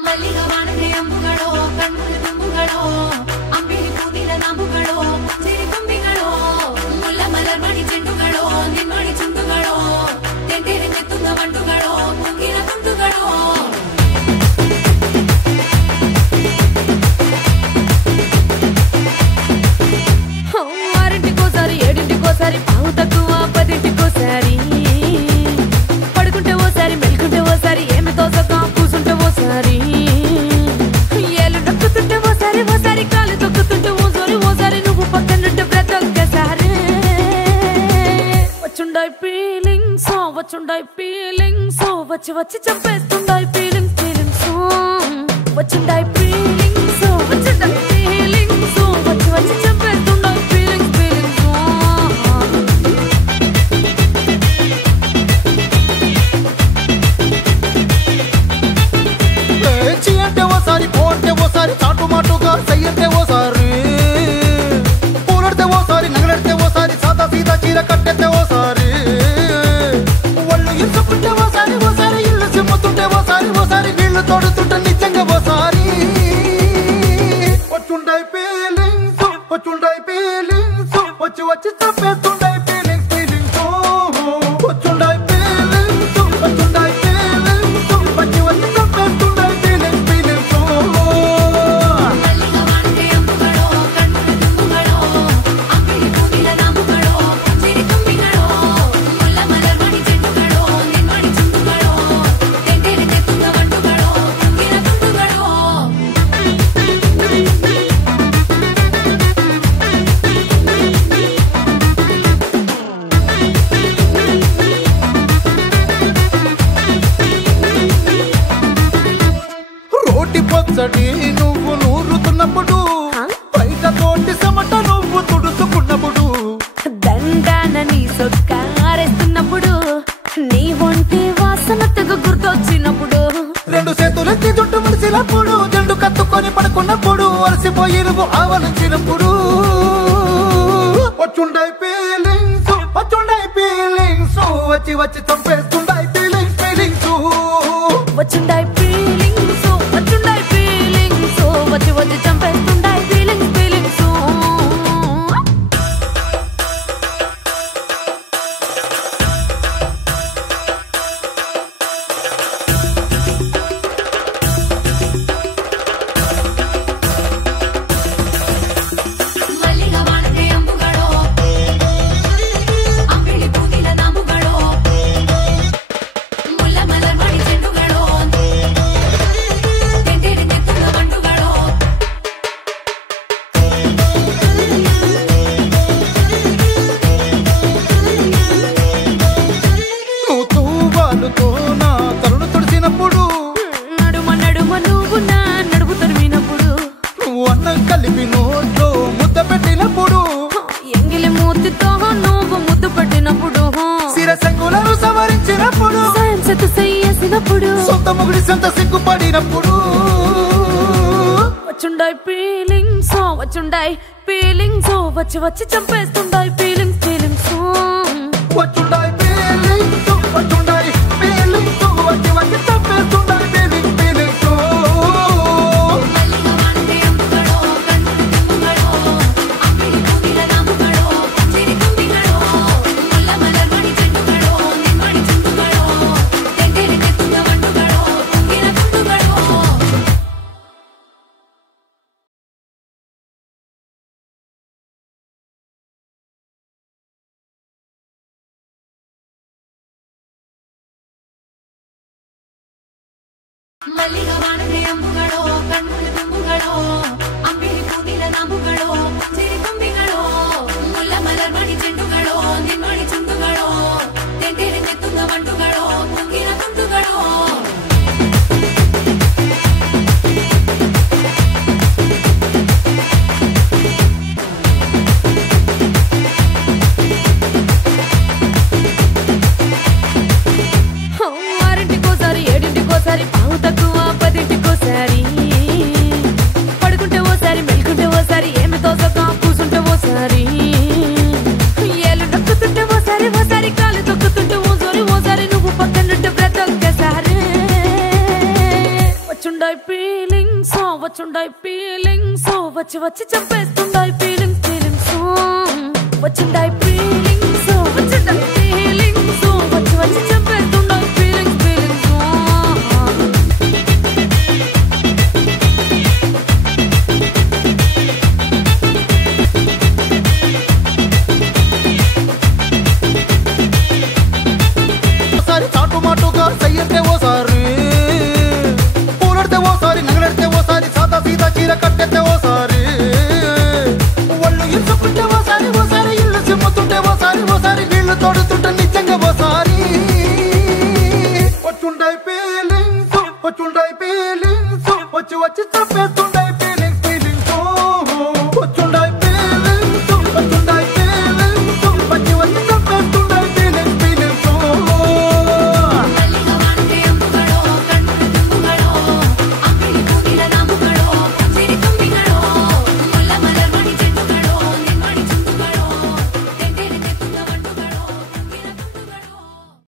ಮಲ್ಲಿಗೆ ವಾಣತೆ ಅಂಬುಗಳೋ ಕಣ್ಣುಗಳ ತುಂಬುಗಳೋ ಅಂಬಿಳಿ ಕೂದಿಲ ನಾಮುಗಳೋ ಸಿರಿ ತುಂಬಿಗಳೋ ಮುಲ್ಲ ಮಲರ್ ಮಣಿ ಚೆಂಡುಗಳೋ ನಿನ್ಮಣಿ ಚುಂಡುಗಳೋ ತೆಂಟೆರೆ ನೆತ್ತುಂಗ ಮಂಡುಗಳೋ ಮುಗಿನ ತುಂಡುಗಳೋ ఆరింటికోసారి ఏడింటికోసారి పావు తక్కువ పదింటికోసారి పడుకుంటే ఓసారి మెలుకుంటే ఓసారి ఏమి తోసక కూసుంటే ఓసారి ఏళ్ళు నొక్కుతుంటే ఓసారి ఓసారి కాలు తొక్కుతుంటే ఓసారి నువ్వు పక్కనుంటే ప్రతి ఒక్కసారి వచ్చుండాయి ఫీలింగ్స్ వచ్చి వచ్చి చంపేస్తుండాయి ఫీలింగ్స్ వచ్చుండాయి ఫీలింగ్స్ వచ్చుండాయి ఫీలింగ్స్ వచ్చి వచ్చి చంపేస్తుండాయి ఓసారి పోంటే ఓసారి చాటు మాటుగా సయ్యంటే ఓసారి పూలడితే ఓసారి నగలడితే ఓసారి సాదా సీదా చీర కట్టెతే ఓసారి ఒళ్ళు ఇరుచుకుంటే ఓసారి ఇల్లు చిమ్ముతుంటే ఓసారి నీళ్లు తోడుతుంటే నిజంగా ఓసారి వచ్చుండాయి ఫీలింగ్స్ వచ్చి వచ్చి చంపేస్తుండాయి ఫీలింగ్స్ వచ్చుండాయి ఫీలింగ్స్ వచ్చి వచ్చి చంపేస్తుండాయి ఫీలింగ్స్ మల్లిగా వాణతే అంబుಗಳೋ కಣ್ಣుల తుంబుಗಳೋ అంబిಳಿ ಕೂದಿಲ ನಾಮುಗಳೋ ಸಿರಿ ತುಂಬಿಗಳೋ ಮುಲ್ಲ ಮಲರ್ ಮಣಿ ಚೆಂಡುಗಳೋ ನಿನ್ಮಣಿ ಚುಂಡುಗಳೋ ತೆಂಟೆರೆ ನೆತ್ತುಂಗ ಮಂಡುಗಳೋ ಮುಗಿನ ತುಂಡುಗಳೋ రోటి పచ్చడి నువ్వు నూరుతున్నప్పుడు బయట తోటి సమట నువ్వు తుడుచుకున్నప్పుడు దండాన నీ సొక్కారేస్తున్నప్పుడు నీ ఒంటి వాసన తెగ గుర్తొచ్చినప్పుడు రెండు చేతులెత్తి జుట్టు ముడిసినప్పుడు జండు కత్తుకొని పడుకున్నప్పుడు అలసిపోయి నువ్వు ఆవలించినప్పుడు వచ్చుండాయి ఫీలింగ్స్ వచ్చి వచ్చి చంపేస్తుండాయి ఫీలింగ్స్ వచ్చుండాయి ఫీలింగ్స్ వచ్చి వచ్చి చంపేస్తుండాయి ఫీలింగ్స్ మల్లిగా వాణతే అంబుಗಳೋ అంబిಳಿ ಕೂದಿಲ ನಾಮುಗಳೋ ಮುಲ್ಲ ಮಲರ್ ಮಣಿ ಚೆಂಡುಗಳೋ ತೆಂಟೆರೆ ನೆತ್ತುಂಗ ಮಂಡುಗಳೋ నువ్వు తూవాలుతో నా తలను తుడిసినప్పుడు నడుమ నువ్వు నా నడుపు తరిమినప్పుడు నువ్వు అన్నం కలిపి నోట్లో ముద్ద పెట్టినప్పుడు ఎంగిలి మూతితో నువ్వు ముద్దు పట్టినప్పుడు శిరసంగులను సవరించినప్పుడు సాయంసెత్తు చెయ్యేసినప్పుడు సొంత ముగుడి సొంత సిగ్గుపడినప్పుడు వచ్చుండాయి ఫీలింగ్స్ వచ్చి వచ్చి చంపేస్తుండాయి ఫీలింగ్స్ వచ్చుండాయి ఫీలింగ్స్ వచ్చి వచ్చి తప్పేస్తుండాయి ఫీలింగ్స్ మల్లిగా వాణతే అంబుಗಳೋ కಣ್ಣుల తుంబుಗಳೋ అంబిಳಿ ಕೂದಿಲ ನಾಮುಗಳೋ ಸಿರಿ ತುಂಬಿಗಳೋ ಮುಲ್ಲ ಮಲರ್ ಮಣಿ ಚೆಂಡುಗಳೋ ನಿನ್ಮಣಿ ಚುಂಡುಗಳೋ ತೆಂಟೆರೆ ನೆತ್ತುಂಗ ಮಂಡುಗಳೋ ಮುಗಿನ ತುಂಡುಗಳೋ మల్లిగా వాణతే అంబుಗಳೋ కಣ್ಣుల తుంబుಗಳೋ అంబిಳಿ ಕೂದಿಲ ನಾಮುಗಳೋ ಸಿರಿ ತುಂಬಿಗಳೋ ಮುಲ್ಲ ಮಲರ್ ಮಣಿ ಚೆಂಡುಗಳೋ ನಿನ್ಮಣಿ ಚುಂಡುಗಳೋ ತೆಂಟೆರೆ ನೆತ್ತುಂಗ ಮಂಡುಗಳೋ ಮುಗಿನ ತುಂಡುಗಳೋ ఆరింటికోసారి ఏడింటికోసారి పావు తక్కువ పదింటికోసారి పడుకుంటే ఓసారి మెలుకుంటే ఓసారి ఏమి తోసక కూసుంటే ఓసారి ఏళ్ళు నొక్కుతుంటే ఓసారి కాలు తొక్కుతుంటే ఓసారి నువ్వు పక్కన వచ్చుండాయి ఫీలింగ్స్ వచ్చి వచ్చి చంపేస్తుండాయి ఫీలింగ్స్ వచ్చుండాయి ఫీలింగ్స్ వచ్చి వచ్చి చంపేస్తుండాయి ఫీలింగ్స్ ఓసారి చాటు మాటుగా సయ్యంటే ఓసారి పూలడితే ఓసారి నగలడితే ఓసారి సాదా సీదా చీర కట్టెత్తే ఓసారి ఒళ్ళు ఇసుకుంటే ఓసారి ఇల్లు సిమ్ముతుంటే ఓసారి నీళ్లు తోడుతుంటే నిజంగా ఓసారి వచ్చుండాయి ఫీలింగ్స్ వచ్చి వచ్చి చంపేస్తుండే